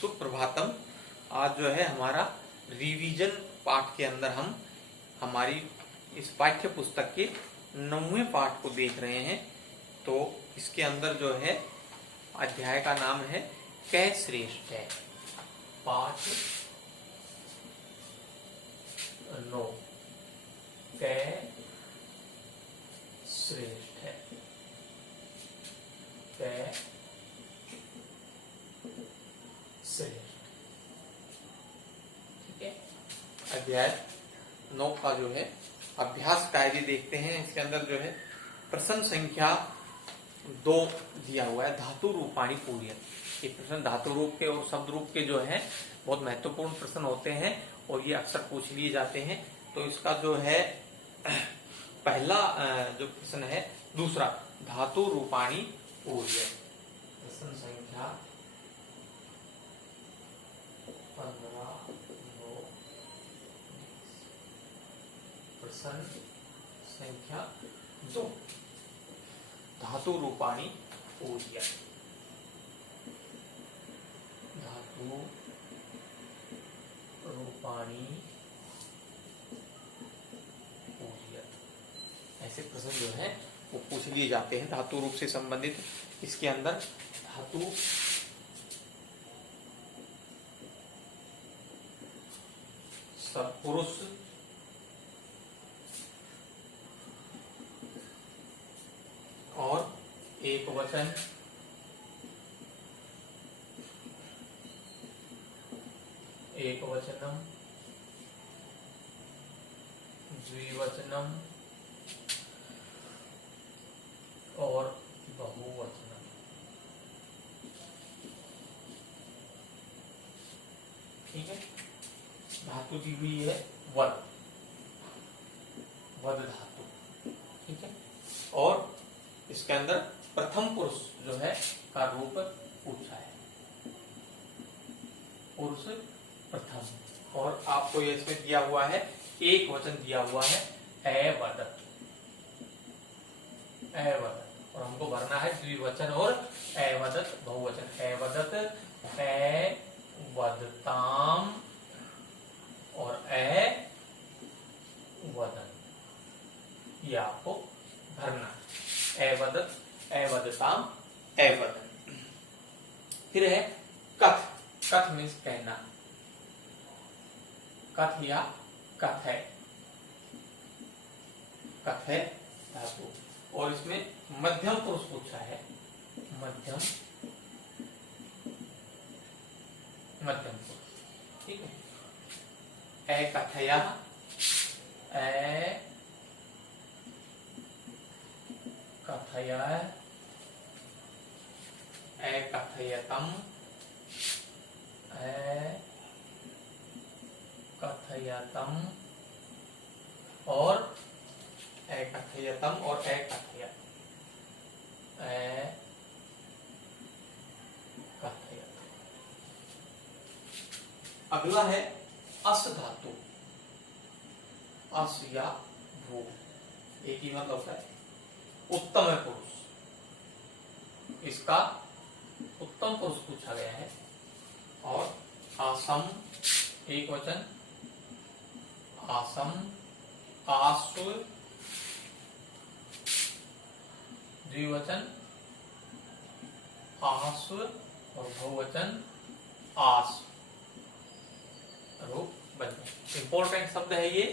सुप्रभातम। आज जो है हमारा रिवीजन पाठ के अंदर हम हमारी इस पाठ्य पुस्तक के 9वें पाठ को देख रहे हैं। तो इसके अंदर जो है अध्याय का नाम है कै श्रेष्ठ है। पाठ 9 कै श्रेष्ठ है। कै श्रेष्ठ, ठीक है। अध्याय 9 का जो है अभ्यास कार्य देखते हैं। इसके अंदर जो है प्रश्न संख्या 2 दिया हुआ है, धातु रूपाणी पूर्यन। ये प्रश्न धातु रूप के और शब्द रूप के जो है बहुत महत्वपूर्ण प्रश्न होते हैं और ये अक्सर पूछ लिए जाते हैं। तो इसका जो है पहला जो प्रश्न है, दूसरा धातु रूपाणी पूर्यन। प्रश्न संख्या 15 प्रश्न संख्या 2 धातु रूपाणी पूर्यन। धातु रूपाणी पूर्यन, ऐसे प्रश्न जो है वो पूछ लिए जाते हैं धातु रूप से संबंधित। इसके अंदर धातु सत्पुरुष, और एक वचन, एक वचनम, द्विवचनम और बहुवचनम। ठीक है। धातु दी हुई है वद, वद धातु, ठीक है। और इसके अंदर प्रथम पुरुष जो है का रूप पूछा है, पुरुष प्रथम। और आपको ये इसमें दिया हुआ है एक वचन दिया हुआ है एवदत, एवदत। और हमको भरना है द्विवचन और एवदत बहुवचन। एवदत, एवदताम और एवदन, ये आपको भरना है। एवदत, एवदताम, एवदन। फिर है कथ। कथ मीन्स कहना, कथ या कथ है, कथ है धातु। और इसमें मध्यम पुरुष पूछा है, मध्यम, मध्यम पुरुष, ठीक है। ए कथया, ए कथया, ए कथयतम, ए कथयतम और ए कथयतम और ए कथयत, ए कथयत। अगला है अस धातु। अस या भू, एक ही मतलब होता है उत्तम पुरुष। इसका उत्तम पुरुष पूछा गया है। और आसम, एक वचन, आसम, आसु, द्विवचन, आसु और बहुवचन आस, रूप बन गए। इंपॉर्टेंट शब्द है ये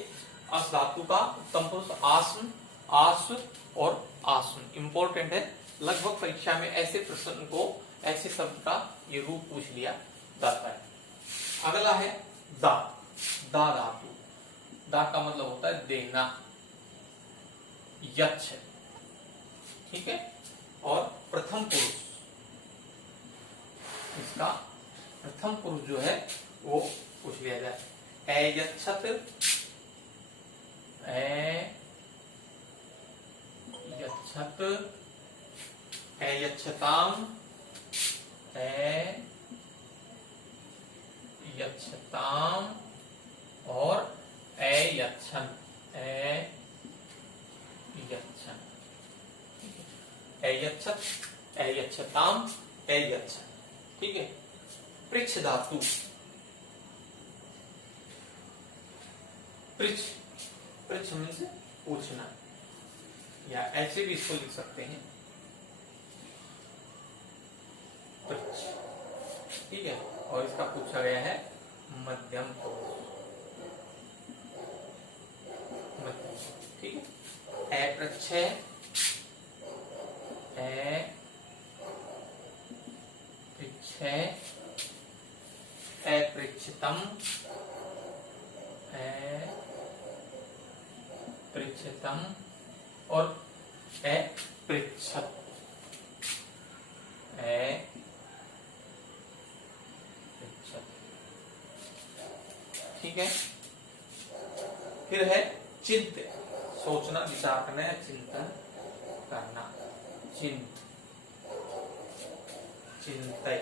अस धातु का उत्तम पुरुष आस्म, आस और आसुन। इंपॉर्टेंट है, लगभग परीक्षा में ऐसे प्रश्न को, ऐसे शब्द का ये रूप पूछ लिया जाता है। अगला है दा। दा धातु। दा का मतलब होता है देना, यच्छ, ठीक है। और प्रथम पुरुष, इसका प्रथम पुरुष जो है वो पूछ लिया जाए। ए यच्छत, ए यच्छत, ए यच्छताम, ए यच्छताम और ए यच्छन, ए यच्छन, ए यच्छत, ए यच्छताम, ए यच्छन, ठीक है। पृच्छ धातु, पृच्छ, पृच्छ मीन्स पूछना, या ऐसे भी इसको लिख सकते हैं पृच्छ, ठीक है। और इसका पूछा गया है मध्यम पुरुष, ठीक है। अपृच्छ, अपृच्छतम, अपृच्छतम और अपृच्छत, ठीक है। फिर है चिंत, सोचना विचार करना है, चिंतन करना, चिंत, चिंतय,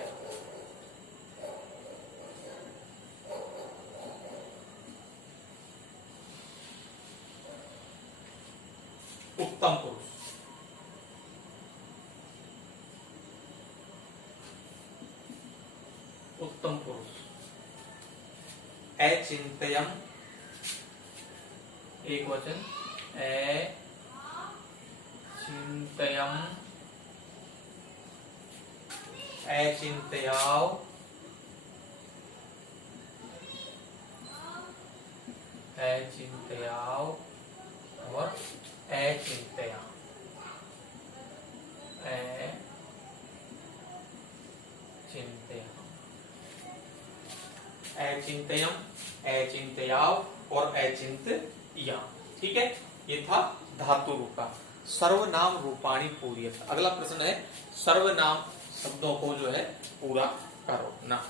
उत्तम पुरुष, उत्तम पुरुष। अचिंतयम, एक वचन, अचिंतयम, अचिंतयाव, अचिंतयाव और अचिंतया, अचिंतयम, अचिंतयाव और अचिंतया, ठीक है। ये था धातु रूप का। सर्वनाम रूपाणी पूर्यत। अगला प्रश्न है सर्वनाम शब्दों को जो है पूरा करो ना।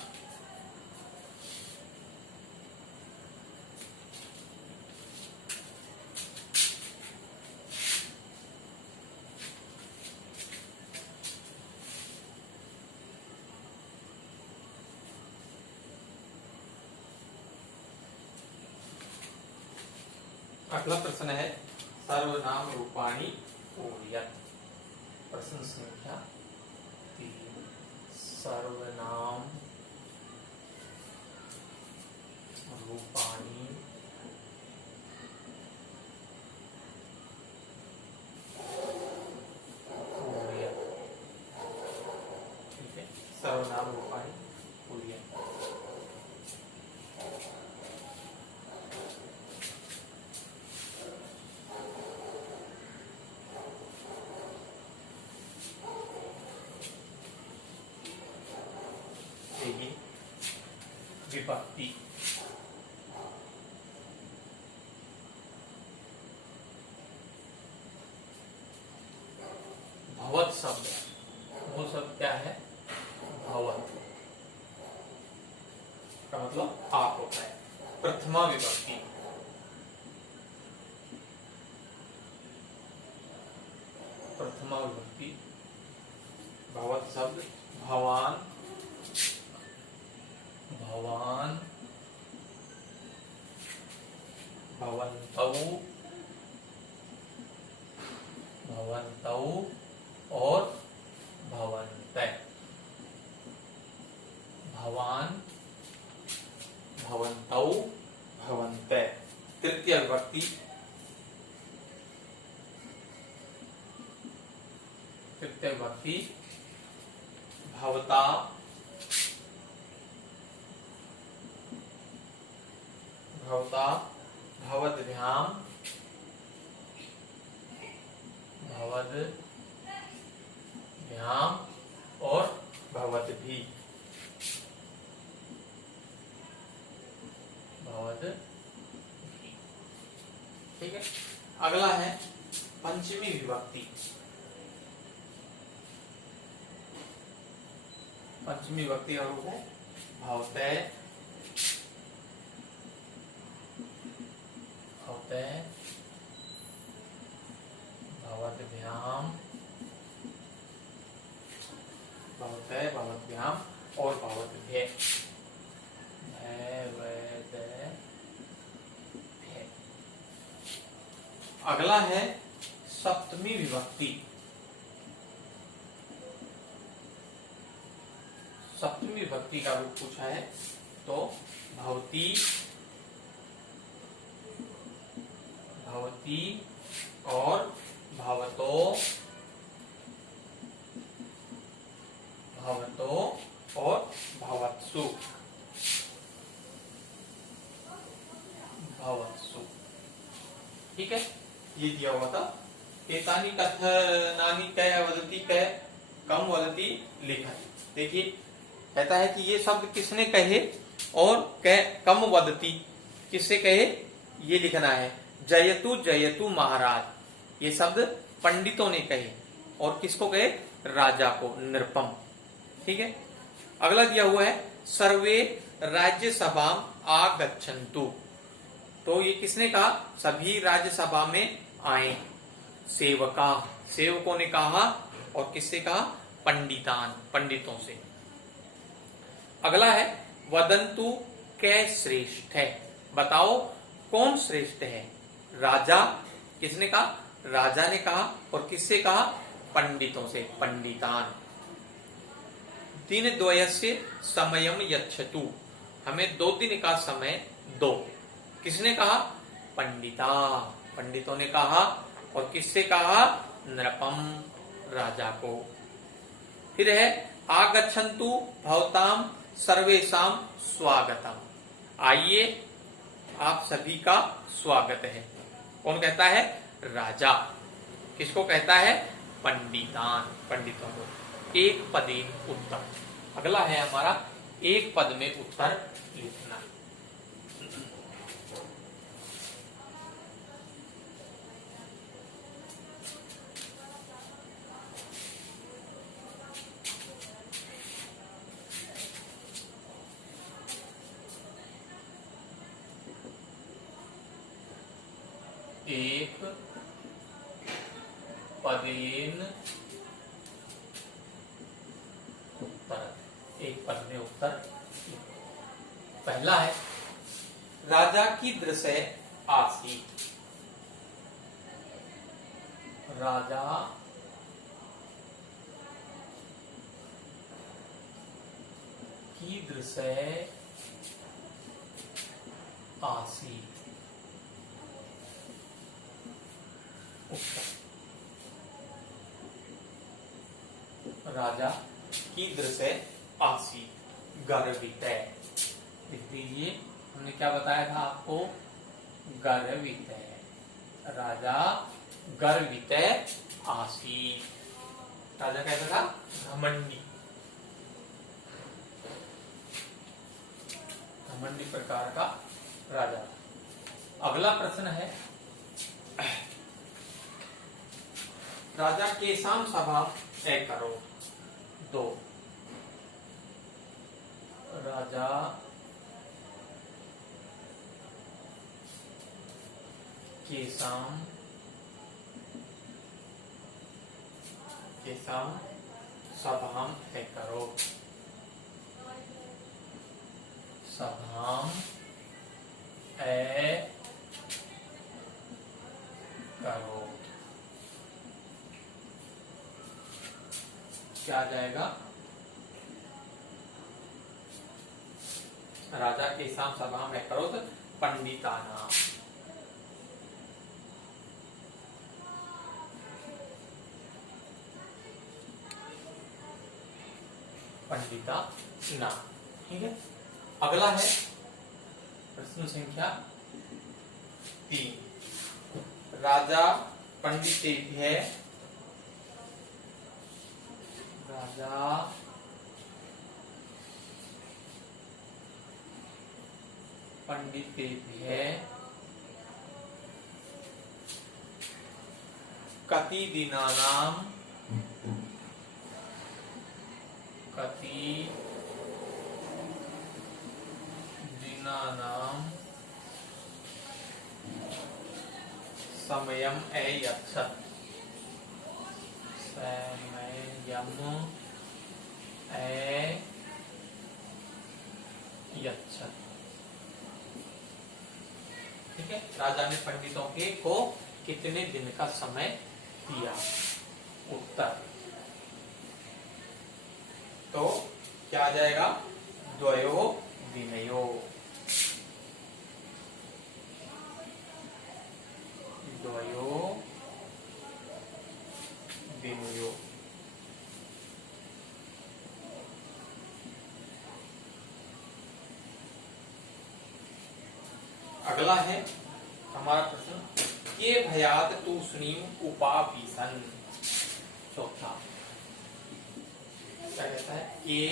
अगला प्रश्न है सर्वनाम रूपाणी पूर्यत। प्रश्न संख्या 3। सर्वनाम रूपाणी पूर्यत, ठीक है। सर्वनाम रूपाणी पूर्यत। विभक्ति, भवत शब्द, वो शब्द क्या है? भवत का मतलब आप होता है। प्रथमा विभक्ति, प्रथमा विभक्ति, भवत शब्द भवान, भवान, भवन्तौ, भवन्तौ और भवन्तै। भवान, भवन्तौ, भवन्तै। तृतीय विभक्ति, तृतीय विभक्ति भवता, भवता, भवद्भ्याम, भवद्भ्याम और भवद्भि, भवद्भि, ठीक है। अगला है पंचमी विभक्ति। पंचमी विभक्ति का रूप है भवतै, भवतै, भवद्भ्याम, भवतै, भवद्भ्याम और भवद्भ्य। अगला है सप्तमी विभक्ति। सप्तमी विभक्ति का रूप पूछा है तो भवती, भवती और भवतो, भवतो और भवत्सु, भवत्सु। ठीक है, ये दिया हुआ था। एतानि कथनानि कै वदति कै कम वदति लिखति। देखिए कहता है कि ये शब्द किसने कहे और कै कम वदति किससे कहे ये लिखना है। जयतु जयतु महाराज, ये शब्द पंडितों ने कहे और किसको कहे, राजा को, नृपम। ठीक है, अगला दिया हुआ है सर्वे राज्यसभा आगच्छन्तु, तो ये किसने कहा, सभी राज्यसभा में आए। सेवका, सेवकों ने कहा और किससे कहा, पंडितान, पंडितों से। अगला है वदंतु कै श्रेष्ठ है, बताओ कौन श्रेष्ठ है। राजा, किसने कहा, राजा ने कहा और किससे कहा, पंडितों से, पंडितान। दिन द्वयस्य समयम यच्छतु, हमें 2 दिन का समय दो, किसने कहा, पंडिता, पंडितों ने कहा और किससे कहा, नृपम, राजा को। फिर है आगच्छन्तु भवताम सर्वेषाम स्वागतम, आइए आप सभी का स्वागत है। कौन कहता है, राजा। किसको कहता है, पंडितान, पंडितों को। एक पदेन उत्तर, अगला है हमारा एक पद में उत्तर लिखना। एक पदेन उत्तर, एक पद में उत्तर। पहला है राजा की दृश्य आसी, राजा की दृश्य आसी, राजा की दृश्य आसी गर्वित है। लिख दीजिए, हमने क्या बताया था आपको, गर्वित है, राजा गर्वित आसी। राजा कहता था घमंडी, घमंडी प्रकार का राजा। अगला प्रश्न है राजा केसाम सभा तय करो। 2, राजा केसाम, केसाम सभाम तय करो, सभाम ए करो। क्या आ जाएगा, राजा के साम सभा में करो तो पंडिताना, पंडिता ना। ठीक है, अगला है प्रश्न संख्या 3, राजा पंडितेभ्य, राजा पंडितेभ्य कति दिनानाम, कति दिनानाम समयम अयच्छत्, समयम अयच्छत्। ठीक है, राजा ने पंडितों के को कितने दिन का समय दिया। उत्तर तो क्या आ जाएगा? द्वयो विनयो। द्वयो विनयो। अगला है हमारा प्रश्न, ये भयात तूष्णीम उपापीसन। चौथा क्या कहता है? ये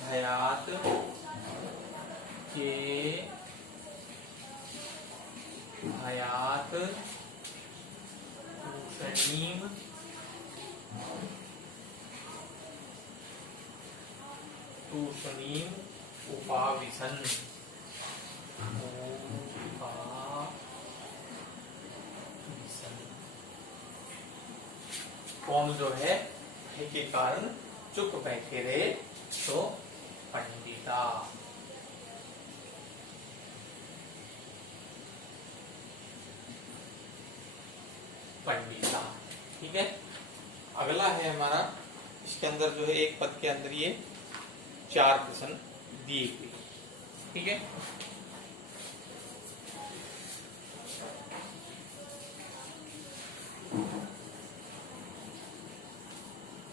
भयात के भयात तूष्णीम तूष्णीम उपाविशन। कौन जो है भय के कारण चुप बैठे रहे तो पंडिता। पंडिता, ठीक है। अगला है हमारा, इसके अंदर जो है एक पद के अंदर ये 4 प्रश्न दिए हुए, ठीक है।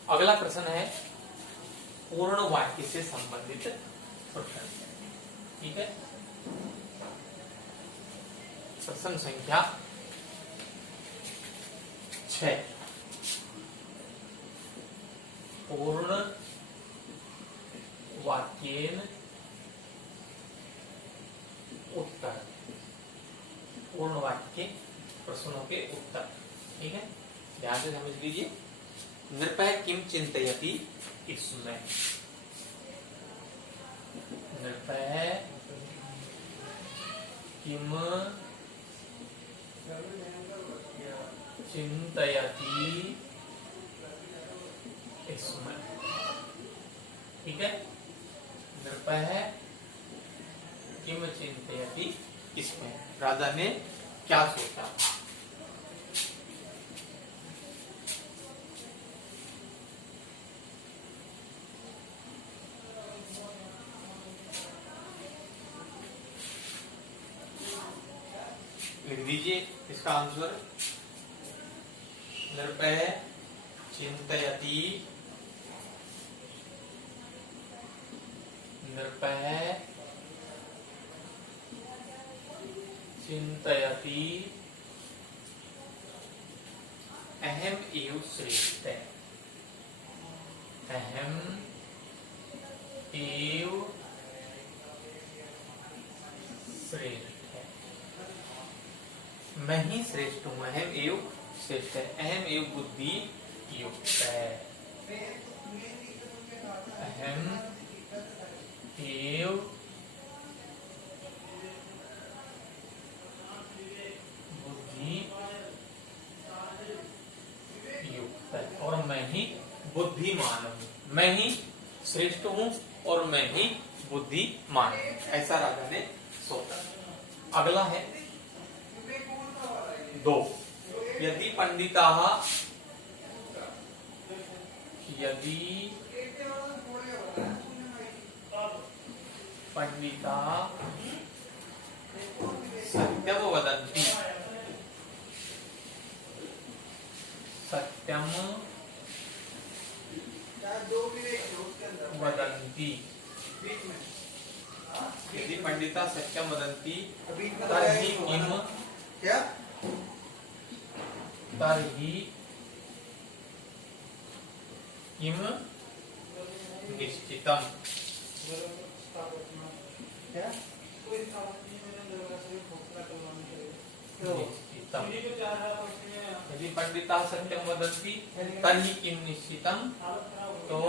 अगला प्रश्न है पूर्ण वाक्य से संबंधित प्रश्न, ठीक है। प्रश्न संख्या 6। पूर्ण वाक्येन उत्तर। पूर्ण वाक्य प्रश्नों के उत्तर, ठीक है। ध्यान से समझ लीजिए। नृपः किम चिंतयति इसमें। नृपः किम चिंतयति इसमें, ठीक है। नृपः किम चिंतयति इसमें, राजा ने क्या सोचा। लिख दीजिए इसका आंसर। नृपः चिंतयति, नृपः चिंतयति अहम एव श्रेष्ठ। अहम एव श्रेष्ठ, मैं ही श्रेष्ठ हूं। अहम एव श्रेष्ठ है, अहम एव बुद्धि युक्त है। अहम एव बुद्धि युक्त है, और मैं ही बुद्धिमान हूं। मैं ही श्रेष्ठ हूं और मैं ही बुद्धिमान हूं, ऐसा राजा ने सोचा। अगला है 2। यदि पंडिताः, यदि पंडिता सत्यम वदन्ति, सत्यम वदन्ति, यदि पंडिता सत्यम वदन्ति तर्हि किम, क्या तर्हि किम निश्चितम। निश्चितम, यदि पंडिता सत्यम वदन्ति तर्हि किम निश्चितम, तो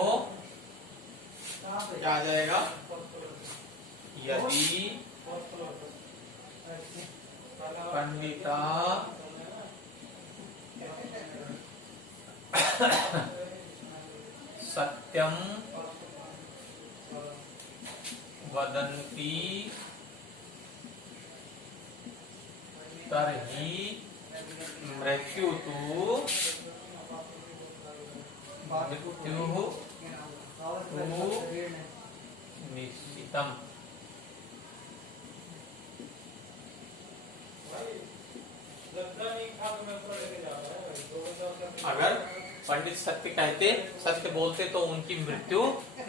क्या आ जाएगा? यदि पंडिता सत्यम वदन्ति तर्हि मृत्युः निश्चितम। अगर पंडित सत्य कहते, सत्य बोलते तो उनकी मृत्यु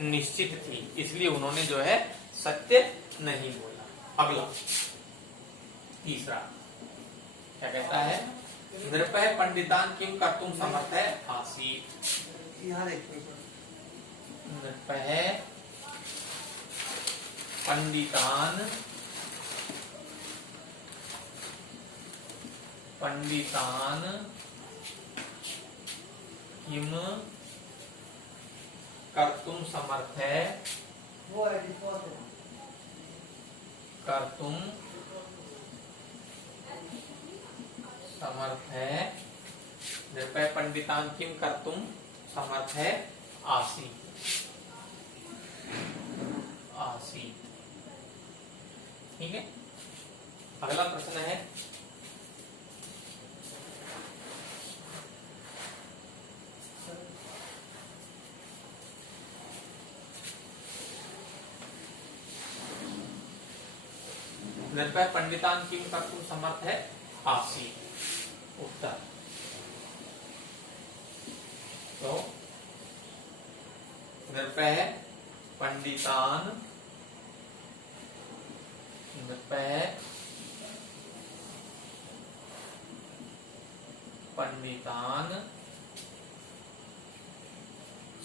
निश्चित थी, इसलिए उन्होंने जो है सत्य नहीं बोला। अगला तीसरा क्या कहता है, नृपय पंडितान किम कर्तुम समर्थ है आसीत्। नृपय पंडितान किम कर्तुम समर्थ है, कर्तुम समर्थ है, नृपय पंडितान किम कर्तुम समर्थ है आसीत्। ठीक है। अगला प्रश्न है, नृपय पंडितान किम कर्तुम समर्थ है आसीत्। उत्तर तो नृपय पंडितान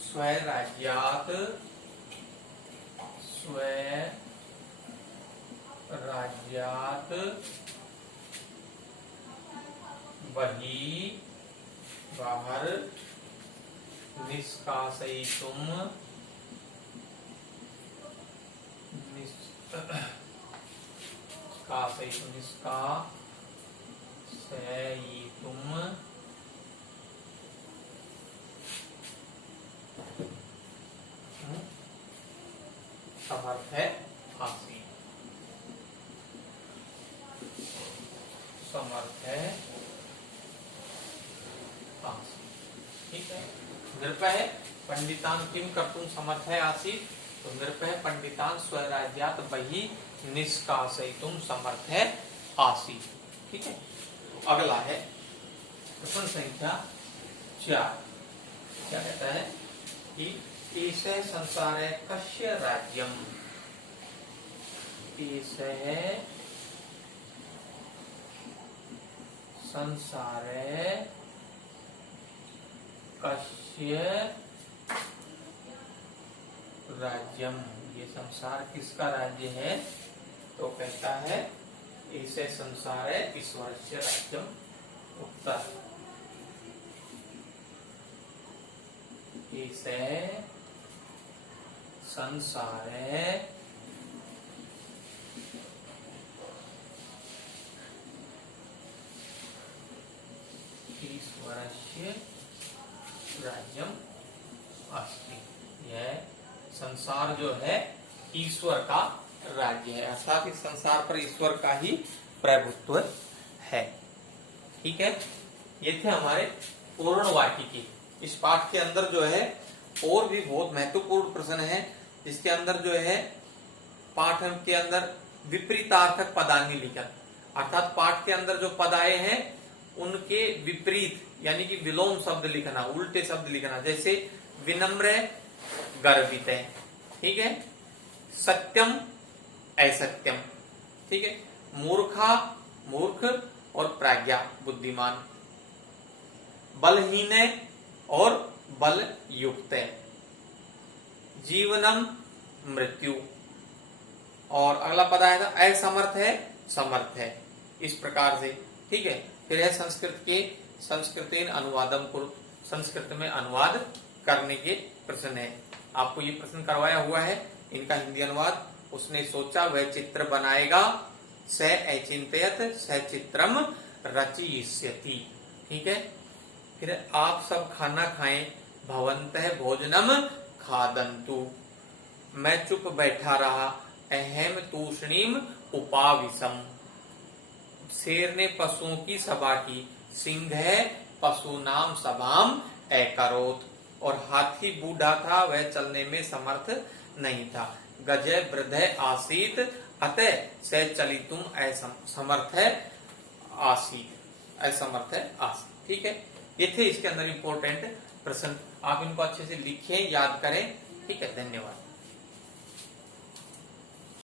स्वराज्यात् बाहर निष्कासयितुम समर्थ है आसीत्। ठीक है। नृपय पंडितान किम कर्तुम समर्थ है आसीत्, तो नृपय पंडितान स्वराज्यात् बहिः निष्कासयितुम समर्थ है आसीत्। ठीक है। अगला है प्रश्न संख्या 4। क्या कहता है कि ईसे संसारे कस्य राज्यम, ईसे संसारे कस्य राज्यम, ये संसार किसका राज्य है, तो कहता है ईसे संसारे ईश्वरस्य राज्यम। उत्तर ईसे संसारे ईश्वरस्य राज्यम अस्ति। यह संसार जो है ईश्वर का राज्य है, अर्थात इस संसार पर ईश्वर का ही प्रभुत्व है। ठीक है। ये थे हमारे पूर्ण वाक्य। इस पाठ के अंदर जो है और भी बहुत महत्वपूर्ण प्रश्न है, जिसके अंदर जो है पाठ के अंदर विपरीतार्थक पदान्य लिखन, अर्थात पाठ के अंदर जो पद आए हैं उनके विपरीत यानी कि विलोम शब्द लिखना, उल्टे शब्द लिखना, जैसे विनम्र गर्वित है। ठीक है। सत्यम असत्यम। ठीक है। मूर्खा मूर्ख और प्राज्ञा बुद्धिमान, बलहीन और बल युक्त, जीवनम मृत्यु, और अगला पद आएगा असमर्थ है समर्थ है, इस प्रकार से। ठीक है। फिर है संस्कृत के संस्कृतेन अनुवादम कुरु, संस्कृत में अनुवाद करने के प्रश्न है। आपको ये प्रश्न करवाया हुआ है, इनका हिंदी अनुवाद। उसने सोचा वह चित्र बनाएगा, स अचिंतयत स चित्रम रचयिष्यति। ठीक है। फिर आप सब खाना खाएं, भवन्तः भोजनम खादन्तु, मैं चुप बैठा रहा, अहम तूष्णीम उपाविशम, शेर ने पशुओं की सभा की, सिंह पशु नाम सभाम अकरोत। और हाथी बूढ़ा था, वह चलने में समर्थ नहीं था। गजय वृद्ध आसीत, अतः से चली तुम असमर्थ है आसीत, असमर्थ है आसीत। ठीक है, ये थे इसके अंदर इंपॉर्टेंट प्रश्न। आप इनको अच्छे से लिखें, याद करें। ठीक है, धन्यवाद।